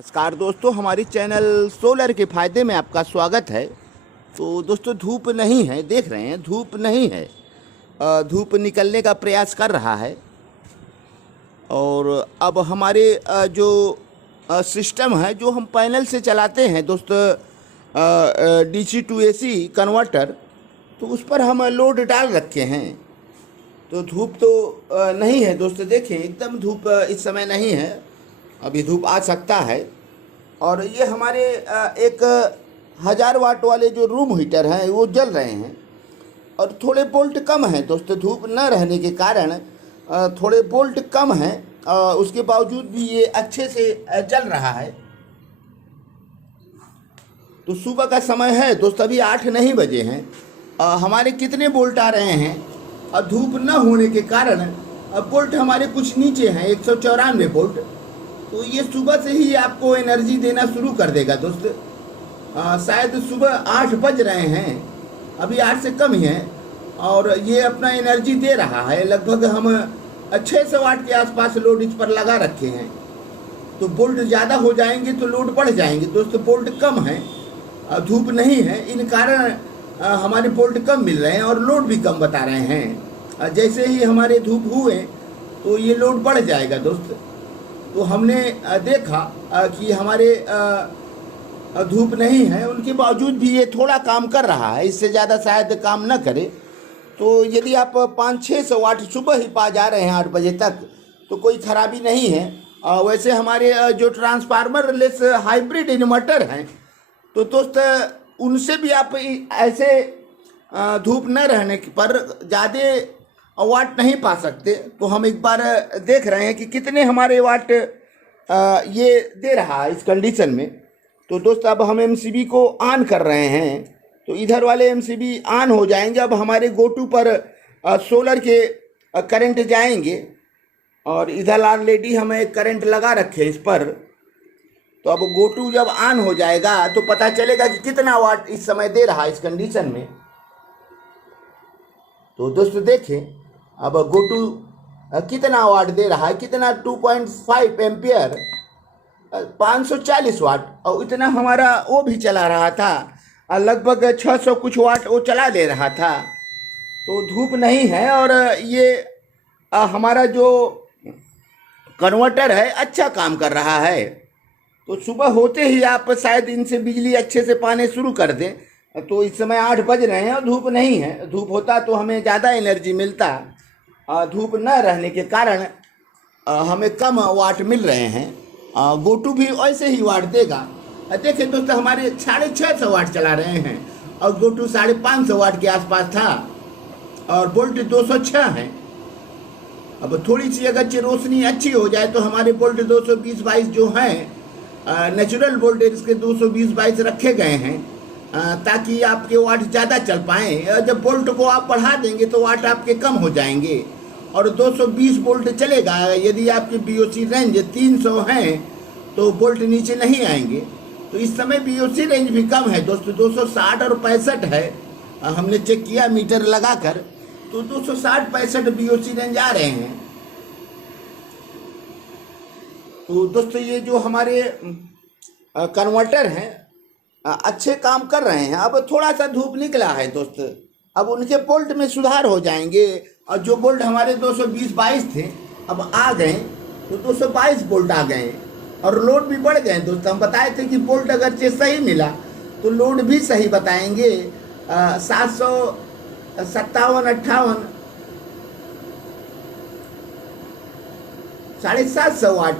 नमस्कार दोस्तों, हमारी चैनल सोलर के फ़ायदे में आपका स्वागत है। तो दोस्तों, धूप नहीं है, देख रहे हैं धूप नहीं है। धूप निकलने का प्रयास कर रहा है और अब हमारे जो सिस्टम है, जो हम पैनल से चलाते हैं दोस्तों, DC टू AC कन्वर्टर, तो उस पर हम लोड डाल रखे हैं। तो धूप तो नहीं है दोस्तों, देखें एकदम धूप इस समय नहीं है। अभी धूप आ सकता है। और ये हमारे एक 1000 वाट वाले जो रूम हीटर हैं वो जल रहे हैं और थोड़े बोल्ट कम हैं दोस्तों। धूप न रहने के कारण थोड़े बोल्ट कम हैं, उसके बावजूद भी ये अच्छे से जल रहा है। तो सुबह का समय है दोस्तों, अभी 8 नहीं बजे हैं। हमारे कितने बोल्ट आ रहे हैं, और धूप न होने के कारण बोल्ट हमारे कुछ नीचे हैं, 194 बोल्ट। तो ये सुबह से ही आपको एनर्जी देना शुरू कर देगा दोस्त। शायद सुबह 8 बज रहे हैं, अभी 8 से कम ही है, और ये अपना एनर्जी दे रहा है। लगभग हम 600 वाट के आसपास लोड इस पर लगा रखे हैं। तो बोल्ट ज़्यादा हो जाएंगे तो लोड बढ़ जाएंगे दोस्तों। बोल्ट कम है, धूप नहीं है, इन कारण हमारे बोल्ट कम मिल रहे हैं और लोड भी कम बता रहे हैं। जैसे ही हमारे धूप हुए तो ये लोड बढ़ जाएगा दोस्त। तो हमने देखा कि हमारे धूप नहीं है, उनके बावजूद भी ये थोड़ा काम कर रहा है, इससे ज़्यादा शायद काम न करे। तो यदि आप 500-600 वाट सुबह ही पा जा रहे हैं 8 बजे तक, तो कोई खराबी नहीं है। वैसे हमारे जो ट्रांसफार्मर लेस हाइब्रिड इन्वर्टर हैं, तो दोस्त उनसे भी आप ऐसे धूप न रहने पर ज़्यादा वाट नहीं पा सकते। तो हम एक बार देख रहे हैं कि कितने हमारे वाट ये दे रहा है इस कंडीशन में। तो दोस्त अब हम MCB को ऑन कर रहे हैं, तो इधर वाले MCB ऑन हो जाएंगे। अब हमारे गोटू पर सोलर के करंट जाएंगे, और इधर ऑलरेडी हमें करंट लगा रखे इस पर। तो अब गोटू जब ऑन हो जाएगा तो पता चलेगा कि कितना वाट इस समय दे रहा है इस कंडीशन में। तो दोस्तों देखें, अब गोटू कितना वाट दे रहा है, कितना 2.5 एम्पियर, 540 वाट। और इतना हमारा वो भी चला रहा था, लगभग 600 कुछ वाट वो चला दे रहा था। तो धूप नहीं है, और ये हमारा जो कन्वर्टर है अच्छा काम कर रहा है। तो सुबह होते ही आप शायद इनसे बिजली अच्छे से पाने शुरू कर दें। तो इस समय 8 बज रहे हैं और धूप नहीं है। धूप होता तो हमें ज़्यादा एनर्जी मिलता। धूप न रहने के कारण हमें कम वाट मिल रहे हैं। गोटू भी ऐसे ही वाट देगा। देखिए दोस्तों, हमारे 650 वाट चला रहे हैं और गोटू 550 वाट के आसपास था, और बोल्ट 206 है। अब थोड़ी सी अगर रोशनी अच्छी हो जाए तो हमारे बोल्ट 220-22 जो हैं, नेचुरल वोल्टेज के 220-22 रखे गए हैं, ताकि आपके वाट ज़्यादा चल पाएँ। जब बोल्ट को आप बढ़ा देंगे तो वाट आपके कम हो जाएंगे, और 220 वोल्ट चलेगा। यदि आपकी BOC रेंज 300 हैं तो वोल्ट नीचे नहीं आएंगे। तो इस समय BOC रेंज भी कम है दोस्तों, 260 और 65 है। हमने चेक किया मीटर लगाकर, तो 260-65 BOC रेंज आ रहे हैं। तो दोस्तों, ये जो हमारे कन्वर्टर हैं अच्छे काम कर रहे हैं। अब थोड़ा सा धूप निकला है दोस्त, अब उनके बोल्ट में सुधार हो जाएंगे, और जो बोल्ट हमारे 220-22 थे अब आ गए, तो 222 बोल्ट आ गए, और लोड भी बढ़ गए दोस्त। हम बताए थे कि बोल्ट अगर सही मिला तो लोड भी सही बताएंगे। 757-58 750 वाट।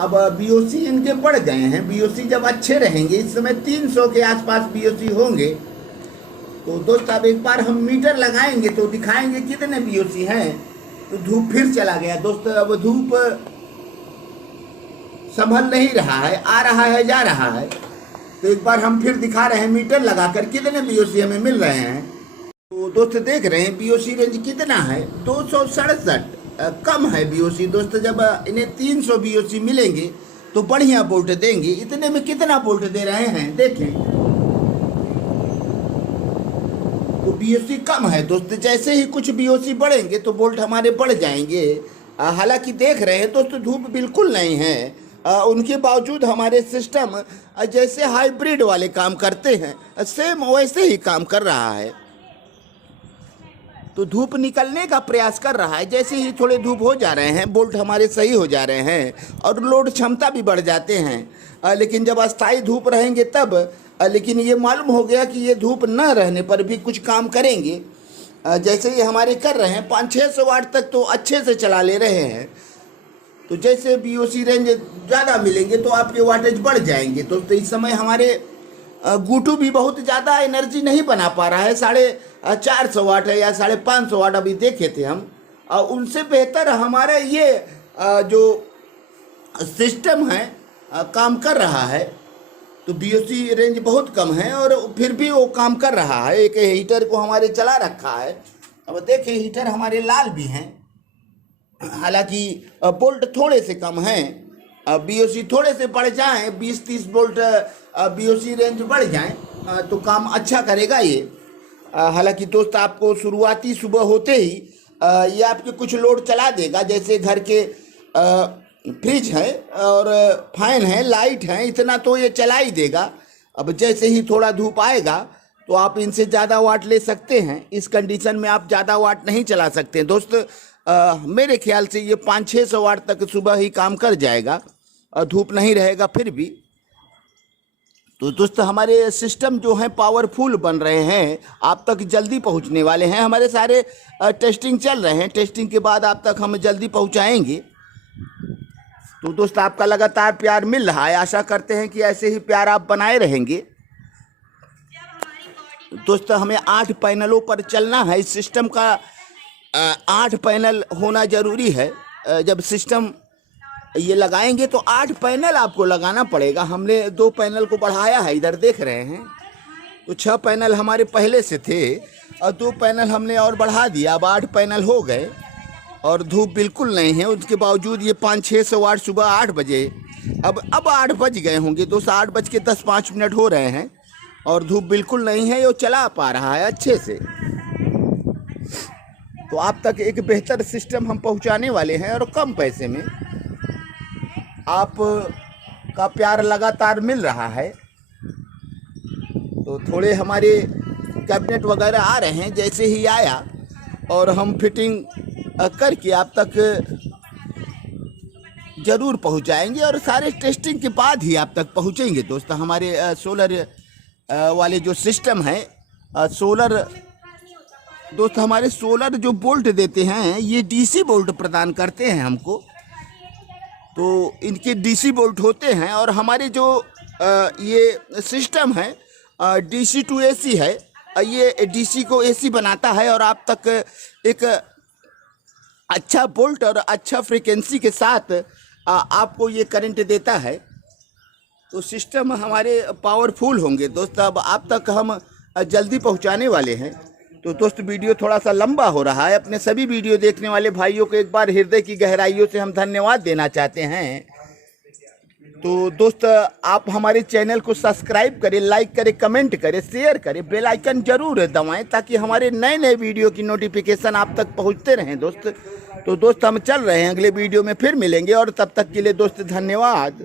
अब BOC इनके बढ़ गए हैं। BOC जब अच्छे रहेंगे, इस समय 300 के आसपास BOC होंगे। तो दोस्त अब एक बार हम मीटर लगाएंगे तो दिखाएंगे कितने BOC हैं। तो धूप फिर चला गया दोस्त, अब धूप संभल नहीं रहा है, आ रहा है जा रहा है। तो एक बार हम फिर दिखा रहे हैं मीटर लगाकर कितने BOC हमें मिल रहे हैं। तो दोस्त देख रहे हैं BOC रेंज कितना है, 267। कम है BOC दोस्त। जब इन्हें 300 BOC मिलेंगे तो बढ़िया बोल्ट देंगे। इतने में कितना बोल्ट दे रहे हैं देखें, तो BOC कम है दोस्त। जैसे ही कुछ BOC बढ़ेंगे तो बोल्ट हमारे बढ़ जाएंगे। हालांकि देख रहे हैं दोस्तों, धूप बिल्कुल नहीं है, उनके बावजूद हमारे सिस्टम जैसे हाइब्रिड वाले काम करते हैं सेम वैसे ही काम कर रहा है। तो धूप निकलने का प्रयास कर रहा है, जैसे ही थोड़े धूप हो जा रहे हैं बोल्ट हमारे सही हो जा रहे हैं और लोड क्षमता भी बढ़ जाते हैं। लेकिन जब अस्थायी धूप रहेंगे तब लेकिन ये मालूम हो गया कि ये धूप न रहने पर भी कुछ काम करेंगे। जैसे ये हमारे कर रहे हैं 500-600 वाट तक तो अच्छे से चला ले रहे हैं। तो जैसे BOC रेंज ज़्यादा मिलेंगे तो आपके वाटेज बढ़ जाएंगे। तो इस समय हमारे GUTU भी बहुत ज़्यादा एनर्जी नहीं बना पा रहा है, 450 वाट है या 550 वाट अभी देखे थे हम। उनसे बेहतर हमारा ये जो सिस्टम है काम कर रहा है। तो BOC रेंज बहुत कम है और फिर भी वो काम कर रहा है। एक हीटर को हमारे चला रखा है। अब देखें हीटर हमारे लाल भी हैं, हालांकि बोल्ट थोड़े से कम हैं। BOC थोड़े से बढ़ जाएं, 20-30 वोल्ट BOC रेंज बढ़ जाएं तो काम अच्छा करेगा ये। हालांकि दोस्त आपको शुरुआती सुबह होते ही ये आपके कुछ लोड चला देगा, जैसे घर के फ्रिज है और फैन है, लाइट है, इतना तो ये चला ही देगा। अब जैसे ही थोड़ा धूप आएगा तो आप इनसे ज़्यादा वाट ले सकते हैं। इस कंडीशन में आप ज़्यादा वाट नहीं चला सकते दोस्त। मेरे ख्याल से ये 500-600 वाट तक सुबह ही काम कर जाएगा और धूप नहीं रहेगा फिर भी। तो दोस्त हमारे सिस्टम जो हैं पावरफुल बन रहे हैं, आप तक जल्दी पहुंचने वाले हैं। हमारे सारे टेस्टिंग चल रहे हैं, टेस्टिंग के बाद आप तक हम जल्दी पहुंचाएंगे। तो दोस्त आपका लगातार प्यार मिल रहा है, आशा करते हैं कि ऐसे ही प्यार आप बनाए रहेंगे। दोस्त हमें 8 पैनलों पर चलना है। इस सिस्टम का 8 पैनल होना ज़रूरी है। जब सिस्टम ये लगाएंगे तो 8 पैनल आपको लगाना पड़ेगा। हमने 2 पैनल को बढ़ाया है, इधर देख रहे हैं। तो 6 पैनल हमारे पहले से थे और 2 पैनल हमने और बढ़ा दिया, अब 8 पैनल हो गए। और धूप बिल्कुल नहीं है, उसके बावजूद ये 500-600 वाट सुबह 8 बजे, अब 8 बज गए होंगे दोस्त, 8:10-5 हो रहे हैं और धूप बिल्कुल नहीं है, ये चला पा रहा है अच्छे से। तो आप तक एक बेहतर सिस्टम हम पहुंचाने वाले हैं और कम पैसे में। आप का प्यार लगातार मिल रहा है। तो थोड़े हमारे कैबिनेट वगैरह आ रहे हैं, जैसे ही आया और हम फिटिंग करके आप तक ज़रूर पहुंचाएंगे और सारे टेस्टिंग के बाद ही आप तक पहुंचेंगे दोस्त। हमारे सोलर वाले जो सिस्टम है, सोलर दोस्त हमारे सोलर जो बोल्ट देते हैं ये DC बोल्ट प्रदान करते हैं हमको। तो इनके DC बोल्ट होते हैं और हमारे जो ये सिस्टम है DC to AC है, ये DC को AC बनाता है और आप तक एक अच्छा बोल्ट और अच्छा फ्रीक्वेंसी के साथ आपको ये करंट देता है। तो सिस्टम हमारे पावरफुल होंगे दोस्त। अब आप तक हम जल्दी पहुंचाने वाले हैं। तो दोस्त वीडियो थोड़ा सा लंबा हो रहा है। अपने सभी वीडियो देखने वाले भाइयों को एक बार हृदय की गहराइयों से हम धन्यवाद देना चाहते हैं। तो दोस्त आप हमारे चैनल को सब्सक्राइब करें, लाइक करें, कमेंट करें, शेयर करें, बेल आइकन जरूर दबाएं ताकि हमारे नए नए वीडियो की नोटिफिकेशन आप तक पहुंचते रहें दोस्त। तो दोस्त हम चल रहे हैं, अगले वीडियो में फिर मिलेंगे और तब तक के लिए दोस्त धन्यवाद।